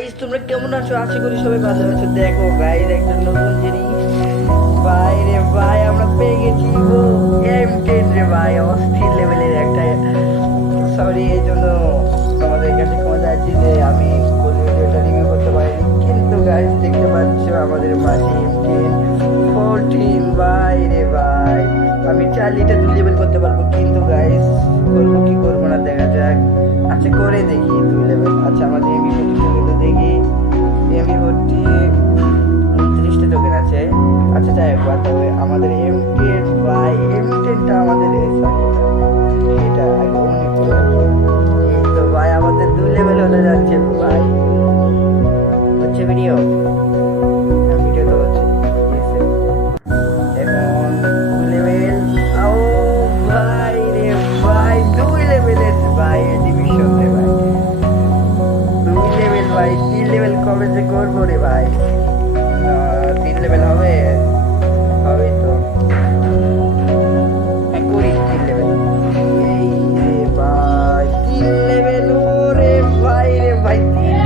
Guys তোমরা কেমন আছো? আশা করি সবাই ভালো আছো। দেখো গাইস একটা নতুন জিনিস ভাই রে ভাই, আমরা পেয়ে গেছি M10 রে ভাই, অস্থির লেভেলের একটা। সরি এই জন্য তোমাদের কাছে ক্ষমা চাইছি যে আমি ফুল ভিডিওটা রিভিউ করতে পারিনি, কিন্তু গাইস দেখতে পাচ্ছ আমাদের মাঝে M10 14 ভাই রে ভাই। আমি চাইলে এটা 2 লেভেল করতে পারবো, কিন্তু গাইস করবো কি করবো না দেখা যাক। আচ্ছা করে দেখি 2 লেভেল। আচ্ছা আমাদের MP40 তো দেখি, MP40 29টা টোকেন আছে। আচ্ছা যাই হোক বাদ হবে, আমাদের M10 ভাই, M10টা আমাদের এটা আগে অনেক করে রাখি। এই তো ভাই আমাদের 2 লেভেল হতে যাচ্ছে ভাই। হচ্ছে ভিডিও, ভিডিও তো হচ্ছে। এখন 2 লেভেল। ও ভাই রে ভাই 2 লেভেলের ভাই ডিভিশন রে ভাই, 2 লেভেল ভাই। 3 লেভেল কবে যে করবো রে ভাই? 3 লেভেল হবে, হবে তো। হ্যাঁ করি 3 লেভেল। এই রে ভাই 3 লেভেল, ওরে ভাই রে ভাই 3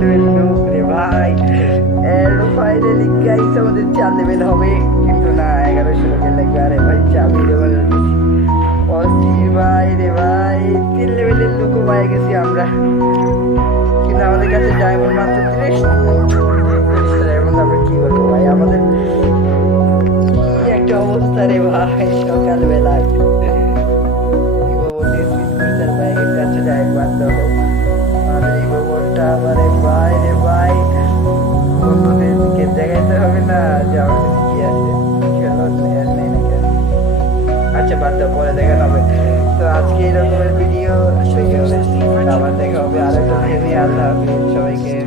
লেভেল লোক রে ভাই। এর ফাইনালি গাইস আমাদের 4 লেভেল হবে, কিন্তু না 1100 লেভেল লাগবে। আরে ভাই 4 লেভেল অস্থির ভাই রে ভাই, 3 লেভেলের লোকও পাই গেছি আমরা, কিন্তু আমাদের কাছে ডায়মন্ড মাত্র 30টা। ডায়মন্ড আমরা কি করবো ভাই? আমাদের কি একটা অবস্থা রে ভাই সকালবেলায়। বন্ধুদেরকে দেখাইতে হবে না যে আমার কাছে কি আছে। আচ্ছা বাদ দাও, পরে দেখানো হবে। তো আজকে এরকমের ভিডিও আবার দেখা হবে আরেকটা ভিডিও নিয়ে। আল্লাহ হাফিজ সবাইকে।